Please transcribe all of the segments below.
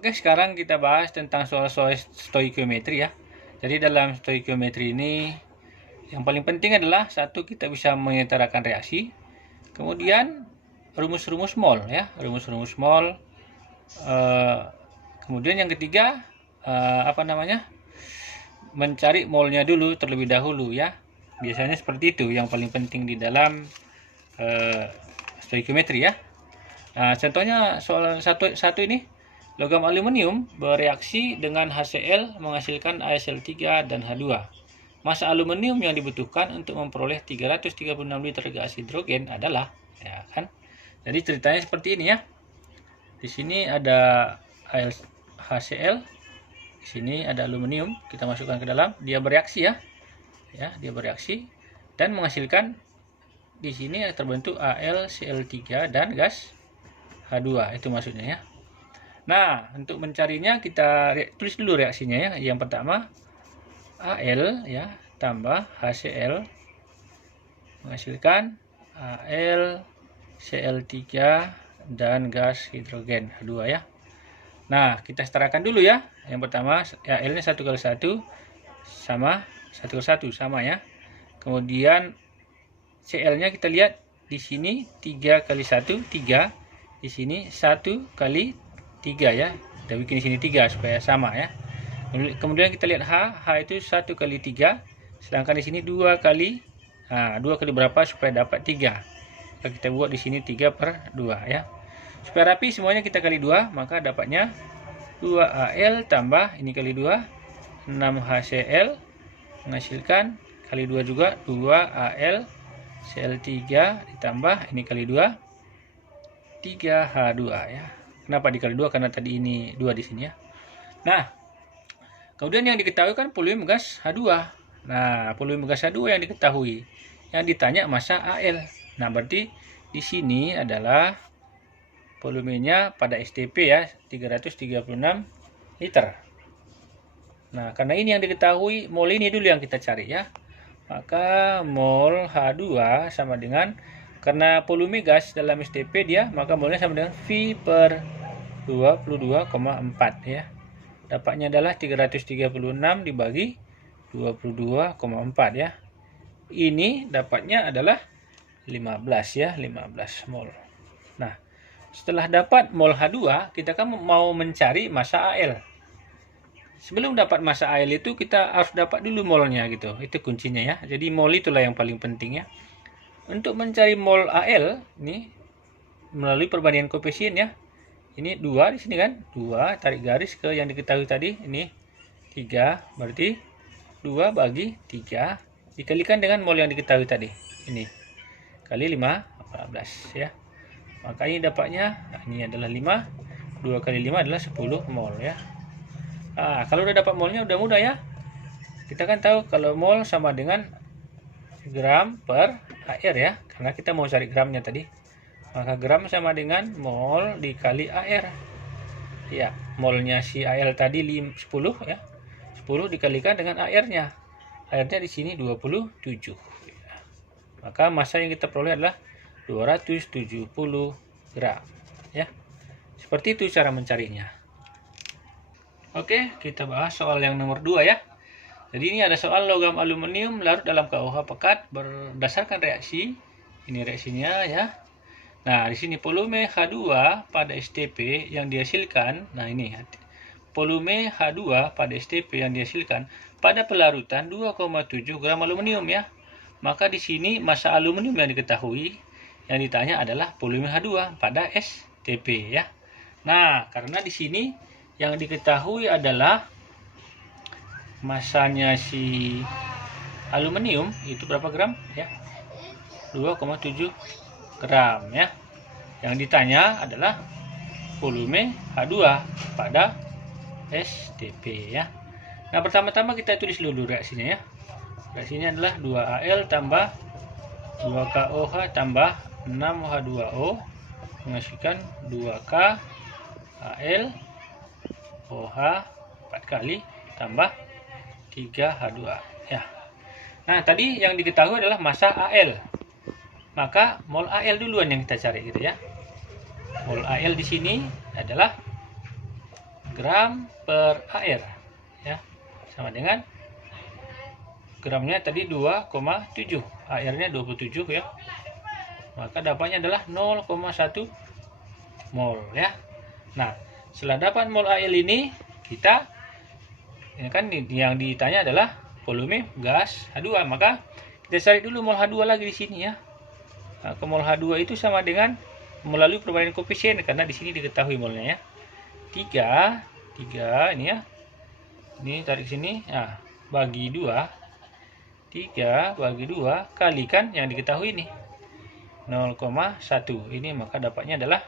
Oke, sekarang kita bahas tentang soal-soal stoikiometri ya. Jadi dalam stoikiometri ini yang paling penting adalah satu, kita bisa mengutarakan reaksi. Kemudian rumus-rumus mol ya, rumus-rumus mol. Kemudian yang ketiga mencari molnya dulu terlebih dahulu ya. Biasanya seperti itu yang paling penting di dalam stoikiometri ya. Nah, contohnya soal satu ini. Logam aluminium bereaksi dengan HCl menghasilkan AsL3 dan H2. Massa aluminium yang dibutuhkan untuk memperoleh 336 liter gas hidrogen adalah, ya kan? Jadi ceritanya seperti ini ya. Di sini ada HCl, di sini ada aluminium, kita masukkan ke dalam, dia bereaksi ya. Ya, dia bereaksi dan menghasilkan di sini terbentuk AlCl3 dan gas H2. Itu maksudnya ya. Nah, untuk mencarinya kita tulis dulu reaksinya ya. Yang pertama Al ya tambah HCl menghasilkan AlCl3 dan gas hidrogen H2 ya. Nah, kita setarakan dulu ya. Yang pertama Al-nya 1 kali 1 sama 1 kali 1 sama ya. Kemudian Cl-nya kita lihat di sini 3 kali 1 3, di sini 1 kali 3 ya, kita bikin di sini 3 supaya sama ya. Kemudian kita lihat H itu 1 kali 3, sedangkan di sini 2 kali 2 kali berapa supaya dapat 3. Kita buat di sini 3/2 ya. Supaya rapi semuanya kita kali 2, maka dapatnya 2Al tambah ini kali 2 6HCl menghasilkan kali 2 juga 2Al Cl3 ditambah ini kali 2 3H2 ya. Kenapa dikali 2? Karena tadi ini 2 di sini ya. Nah, kemudian yang diketahui kan volume gas H2. Nah, volume gas H2 yang diketahui. Yang ditanya massa Al. Nah, berarti di sini adalah volumenya pada STP ya, 336 liter. Nah, karena ini yang diketahui, mol ini dulu yang kita cari ya. Maka mol H2 sama dengan, karena volume gas dalam STP dia, maka molnya sama dengan V/22,4 ya. Dapatnya adalah 336 dibagi 22,4 ya. Ini dapatnya adalah 15 ya, 15 mol. Nah, setelah dapat mol H2, kita kan mau mencari massa Al. Sebelum dapat massa Al itu kita harus dapat dulu molnya gitu. Itu kuncinya ya. Jadi mol itulah yang paling penting ya. Untuk mencari mol Al ini melalui perbandingan koefisien ya. Ini 2 di sini kan? 2 tarik garis ke yang diketahui tadi, ini 3, berarti 2 bagi 3 dikalikan dengan mol yang diketahui tadi. Ini kali 5 14 ya. Maka ini dapatnya ini adalah 5, 2 kali 5 adalah 10 mol ya. Nah, kalau udah dapat molnya udah mudah ya. Kita kan tahu kalau mol sama dengan gram per air ya, karena kita mau cari gramnya tadi. Maka gram sama dengan mol dikali air. Ya, molnya si Al tadi 10 ya. 10 dikalikan dengan airnya. Airnya di sini 27. Ya. Maka massa yang kita peroleh adalah 270 gram ya. Seperti itu cara mencarinya. Oke, kita bahas soal yang nomor 2 ya. Jadi ini ada soal logam aluminium larut dalam KOH pekat berdasarkan reaksi. Ini reaksinya ya. Nah, di sini volume H2 pada STP yang dihasilkan. Nah, ini volume H2 pada STP yang dihasilkan pada pelarutan 2,7 gram aluminium ya. Maka di sini massa aluminium yang diketahui, yang ditanya adalah volume H2 pada STP ya. Nah, karena di sini yang diketahui adalah masanya si aluminium itu berapa gram ya, 2,7 gram ya. Yang ditanya adalah volume H2 pada STP ya. Nah, pertama-tama kita tulis dulu reaksinya ya. Reaksinya adalah 2Al tambah 2KOH tambah 6H2O menghasilkan 2K Al OH 4 kali tambah 3H2 ya. Nah, tadi yang diketahui adalah massa Al. Maka mol Al duluan yang kita cari gitu ya. Mol Al di sini adalah gram per AR ya, sama dengan gramnya tadi 2,7, AR-nya 27 ya, maka dapatnya adalah 0,1 mol ya. Nah, setelah dapat mol AL ini, kita ini kan yang ditanya adalah volume gas H2, maka kita cari dulu mol H2 lagi di sini ya. Nah, ke mol H2 itu sama dengan melalui perbandingan koefisien, karena di sini diketahui molnya ya. 3 ini ya. Ini tarik sini. Nah, bagi 2. 3 bagi 2 kalikan yang diketahui ini 0,1 ini, maka dapatnya adalah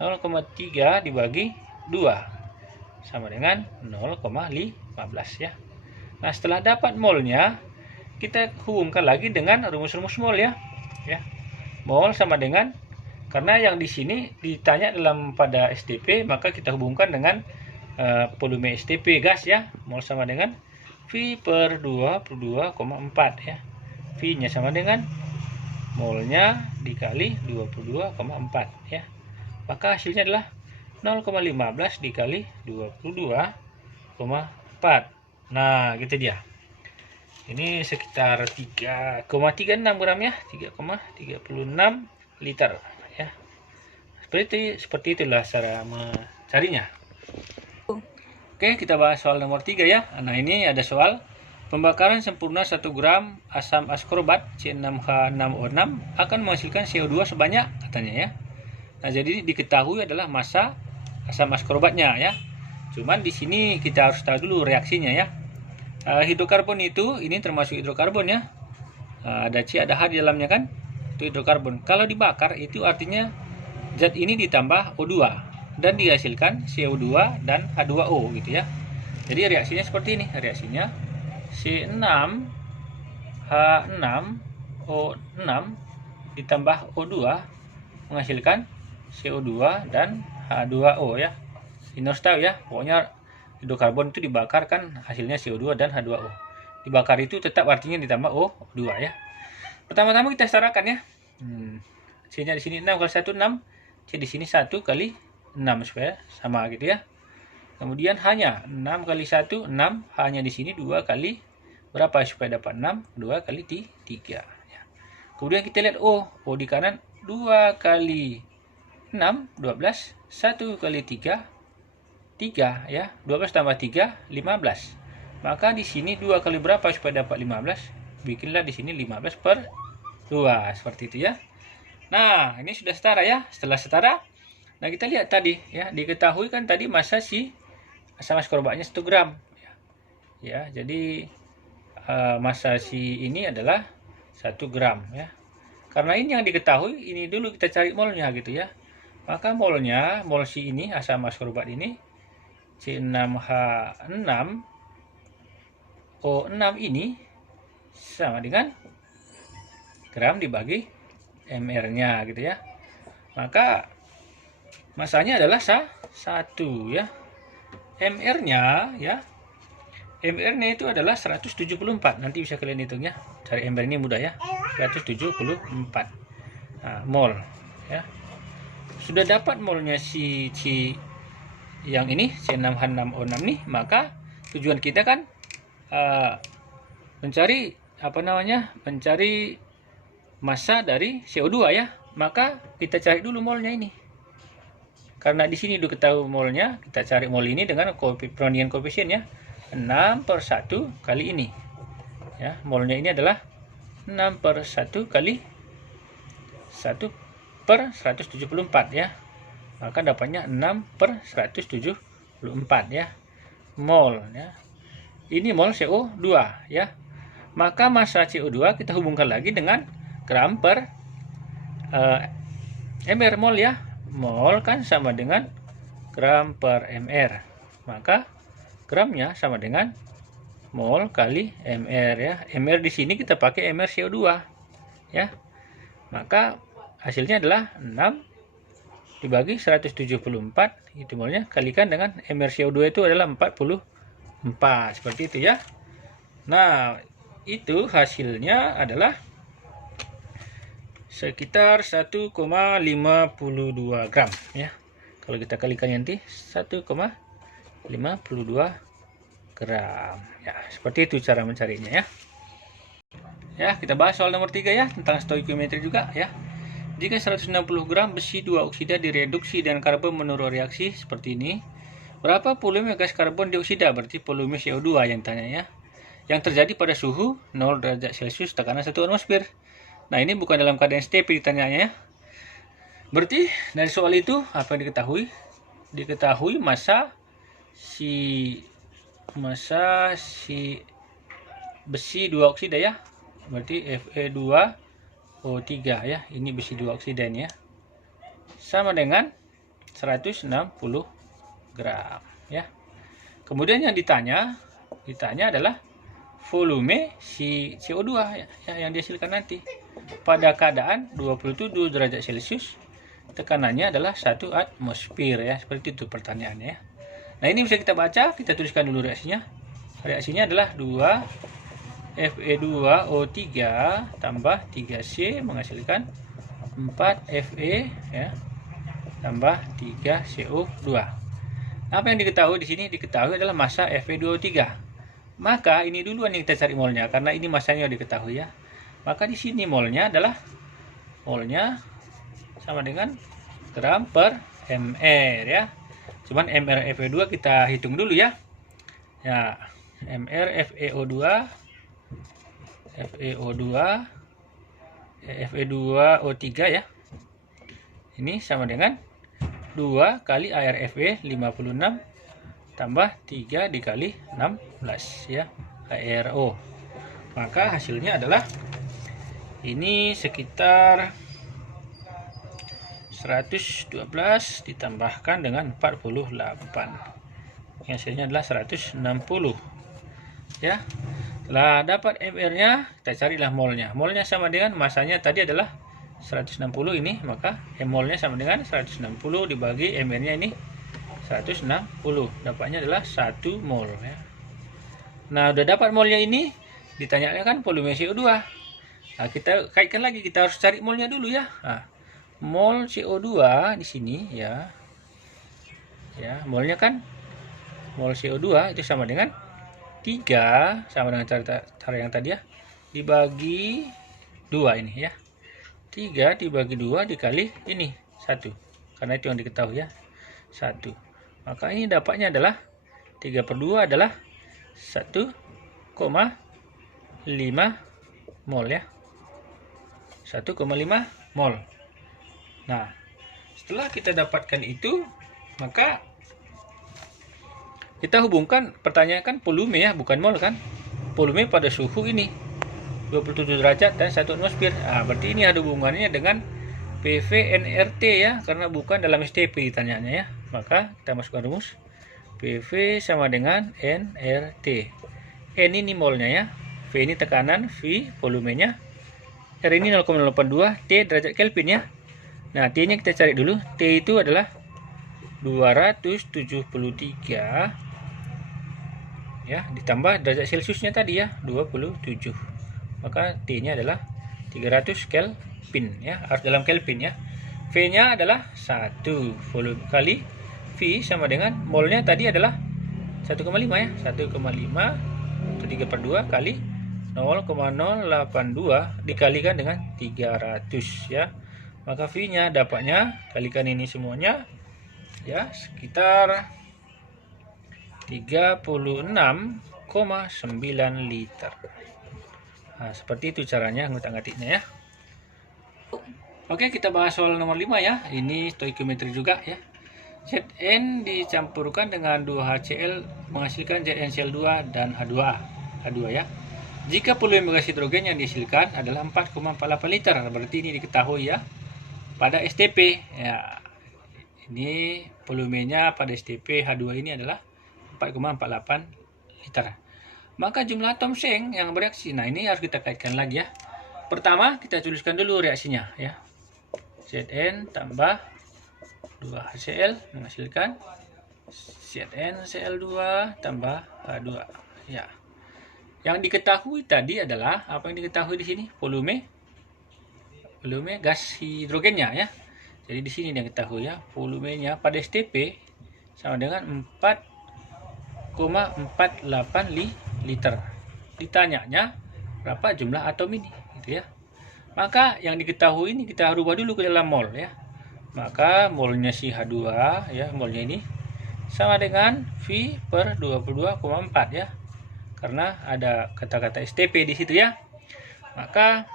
0,3 dibagi 2 sama dengan 0,15 ya. Nah, setelah dapat molnya, kita hubungkan lagi dengan rumus-rumus mol ya. Mol sama dengan, karena yang di sini ditanya pada SDP, maka kita hubungkan dengan volume SDP gas ya. Mol sama dengan V per 22,4 ya. V-nya sama dengan molnya dikali 22,4 ya. Maka hasilnya adalah 0,15 dikali 22,4. Nah, gitu dia. Ini sekitar 3,36 gram ya, 3,36 liter ya. Seperti itulah cara mencarinya. Oke, kita bahas soal nomor 3 ya. Nah, ini ada soal pembakaran sempurna 1 gram asam askorbat C6H6O6 akan menghasilkan CO2 sebanyak, katanya ya. Nah, jadi diketahui adalah massa asam askorbatnya ya. Cuman di sini kita harus tahu dulu reaksinya ya. Hidrokarbon itu, ini termasuk hidrokarbon ya. Ada C, ada H di dalamnya kan. Itu hidrokarbon. Kalau dibakar itu artinya zat ini ditambah O2 dan dihasilkan CO2 dan H2O gitu ya. Jadi reaksinya seperti ini. Reaksinya C6H6O6 ditambah O2 menghasilkan CO2 dan H2O ya. Ini harus tahu ya. Pokoknya hidrokarbon itu dibakar kan hasilnya CO2 dan H2O. Dibakar itu tetap artinya ditambah O2 ya. Pertama-tama kita setarakan ya. C-nya di sini 6 kali 1 6. C di sini 1 kali 6 supaya sama gitu ya. Kemudian hanya 6 kali 1 6, hanya di sini 2 kali berapa supaya dapat 6, 2 kali 3 ya. Kemudian kita lihat O di kanan 2 kali 6 12, 1 kali 3 3 ya. 12 tambah 3 15. Maka di sini 2 kali berapa supaya dapat 15? Bikinlah di sini 15 per 2 seperti itu ya. Nah, ini sudah setara ya. Setelah setara, nah kita lihat tadi ya, diketahui kan tadi massa si asam askorbatnya 1 gram ya. Jadi massa si ini adalah 1 gram ya. Karena ini yang diketahui, ini dulu kita cari molnya gitu ya. Maka molnya, mol si ini asam askorbat ini C6H6O6 ini sama dengan gram dibagi mR-nya gitu ya. Maka masanya adalah 1 ya. MR-nya ya. MR-nya itu adalah 174. Nanti bisa kalian hitung ya. Cari MR ini mudah ya. 174 mol ya. Sudah dapat molnya si yang ini C6H6O6 nih, maka tujuan kita kan mencari mencari massa dari CO2 ya. Maka kita cari dulu molnya ini. Karena di sini udah ketahui molnya, kita cari mol ini dengan perbandingan koefisien ya. 6 per 1 kali ini. Ya, molnya ini adalah 6 per 1 kali 1 per 174 ya. Maka dapatnya 6 per 174 ya. Mol ya. Ini mol CO2 ya. Maka massa CO2 kita hubungkan lagi dengan gram per mR mol ya. Mol kan sama dengan gram per mR. Maka gramnya sama dengan mol kali mR ya. mR di sini kita pakai mR CO2 ya. Maka hasilnya adalah 6 dibagi 174 itu molnya, kalikan dengan mR CO2 itu adalah 44. Seperti itu ya. Nah, itu hasilnya adalah sekitar 1,52 gram ya. Kalau kita kalikan nanti 1,52 52 gram. Ya, seperti itu cara mencarinya ya. Ya, kita bahas soal nomor 3 ya, tentang stoikiometri juga ya. Jika 160 gram besi 2 oksida direduksi dengan karbon menurut reaksi seperti ini, berapa volume gas karbon dioksida? Berarti volume CO2 yang tanya ya. Yang terjadi pada suhu 0 derajat Celcius tekanan 1 atmosfer. Nah, ini bukan dalam keadaan STP ditanyanya ya. Berarti dari soal itu apa yang diketahui? Diketahui massa si besi 2 oksida ya. Berarti Fe2O3 ya. Ini besi 2 oksida ini ya. Sama dengan 160 gram ya. Kemudian yang ditanya adalah volume si CO2 ya, yang dihasilkan nanti pada keadaan 27 derajat Celcius, tekanannya adalah 1 atmosfer ya. Seperti itu pertanyaannya ya. Nah, ini bisa kita baca, kita tuliskan dulu reaksinya. Reaksinya adalah 2 Fe2O3 tambah 3C menghasilkan 4 Fe ya, tambah 3 CO2. Apa yang diketahui di sini? Diketahui adalah massa Fe2O3. Maka ini duluan yang kita cari molnya, karena ini masanya diketahui ya. Maka di sini molnya sama dengan gram per mr ya. Cuman mr Fe2 kita hitung dulu ya. Ya, mr Fe2O3 ya. Ini sama dengan 2 kali ARFE 56 tambah 3 dikali 16 ya, ARO. Maka hasilnya adalah ini sekitar 112 ditambahkan dengan 48. Hasilnya adalah 160 ya. Setelah dapat mr-nya, kita carilah molnya. Molnya sama dengan masanya tadi adalah 160 ini, maka mol-nya sama dengan 160 dibagi mr-nya ini 160. Dapatnya adalah 1 mol ya. Nah, udah dapat molnya ini, ditanyakan kan volume CO2. Nah, kita kaitkan lagi, kita harus cari molnya dulu ya. Nah, mol CO2 di sini ya. Ya, molnya kan mol CO2 itu sama dengan 3, sama dengan cara yang tadi ya, dibagi 2 ini ya. 3 dibagi 2 dikali ini 1. Karena itu yang diketahui ya, 1. Maka ini dapatnya adalah 3/2 adalah 1,5 mol ya. 1,5 mol. Nah, setelah kita dapatkan itu, maka kita hubungkan, pertanyaan kan volume ya, bukan mol kan. Volume pada suhu ini 27 derajat dan 1 atmosfer. Nah, berarti ini ada hubungannya dengan PV nRT ya, karena bukan dalam STP ditanyanya ya. Maka kita masukkan rumus PV sama dengan nRT. N ini molnya ya, V ini tekanan, V volumenya, R ini 0,082, T derajat Kelvin ya. Nah, T nya kita cari dulu. T itu adalah 273 ya, ditambah derajat Celciusnya tadi ya, 27. Maka T nya adalah 300 Kelvin ya, harus dalam Kelvin ya. V nya adalah 1 volume kali V sama dengan molnya tadi adalah 1,5 ya, 1,5 itu 3/2 kali 0,082 dikalikan dengan 300 ya. Maka V nya dapatnya, kalikan ini semuanya ya, sekitar 36,9 liter. Nah, seperti itu caranya ngutak-ngatiknya ya. Oke, kita bahas soal nomor 5 ya. Ini stoikiometri juga ya. Zn dicampurkan dengan 2HCl menghasilkan ZnCl2 dan H2A. H2 ya. Jika volume gas hidrogen yang dihasilkan adalah 4,48 liter, berarti ini diketahui ya pada STP ya. Ini volumenya pada STP H2 ini adalah 4,48 liter. Maka jumlah atom seng yang bereaksi, nah ini harus kita kaitkan lagi ya. Pertama kita tuliskan dulu reaksinya ya. Zn tambah 2HCl menghasilkan ZnCl2 tambah H2 ya. Yang diketahui tadi adalah apa yang diketahui di sini? Volume gas hidrogennya ya. Jadi di sini yang diketahui ya, volumenya pada STP sama dengan liter. Ditanyanya berapa jumlah atom ini, gitu ya. Maka yang diketahui ini kita rubah dulu ke dalam mol ya. Maka molnya si H2 ya, molnya ini sama dengan V per 22,4 ya. Karena ada kata-kata STP di situ ya. Maka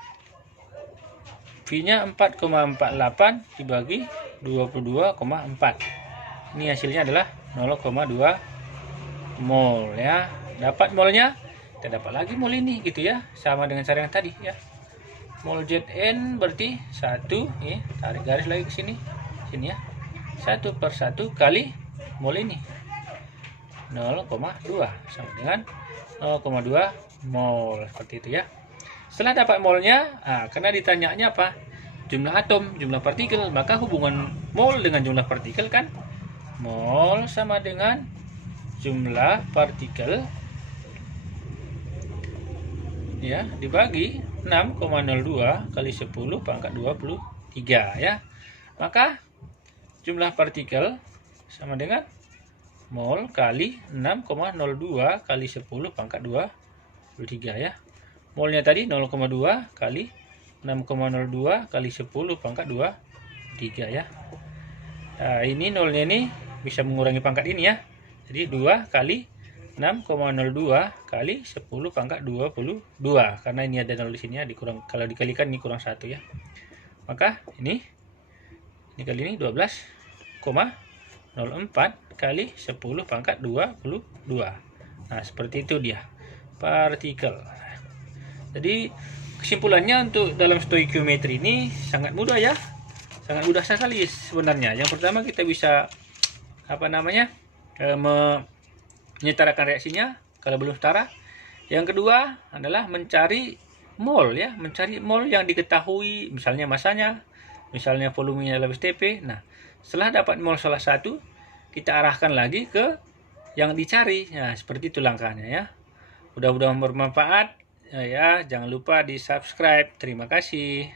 V-nya 4,48 dibagi 22,4. Ini hasilnya adalah 0,2 mol ya. Dapat molnya, kita dapat lagi mol ini gitu ya. Sama dengan cara yang tadi ya. Mol Zn berarti 1 ya, tarik garis lagi ke sini. Sini ya. 1/1 kali mol ini. 0,2 sama dengan 0,2 mol, seperti itu ya. Setelah dapat molnya, karena ditanyanya apa? Jumlah atom, jumlah partikel, maka hubungan mol dengan jumlah partikel kan mol sama dengan jumlah partikel ya dibagi 6,02 kali 10 pangkat 23 ya. Maka jumlah partikel sama dengan mol kali 6,02 kali 10 pangkat 23 ya. Molnya tadi 0,2 kali 6,02 kali 10 pangkat 23 ya. Nah, ini nolnya ini bisa mengurangi pangkat ini ya. Jadi 2 kali 6,02 kali 10 pangkat 22. Karena ini ada 0 di sini ya, dikurang, kalau dikalikan ini kurang 1 ya. Maka ini kali ini 12,04 kali 10 pangkat 22. Nah, seperti itu dia partikel. Jadi kesimpulannya untuk dalam stoikiometri ini sangat mudah ya. Sangat mudah sekali sebenarnya. Yang pertama kita bisa menyetarakan reaksinya kalau belum setara. Yang kedua adalah mencari mol ya, mencari mol yang diketahui, misalnya masanya, misalnya volumenya adalah STP. Nah, setelah dapat mol salah satu, kita arahkan lagi ke yang dicari. Nah, seperti itu langkahnya ya. Mudah-mudahan bermanfaat. Ya, jangan lupa di subscribe. Terima kasih.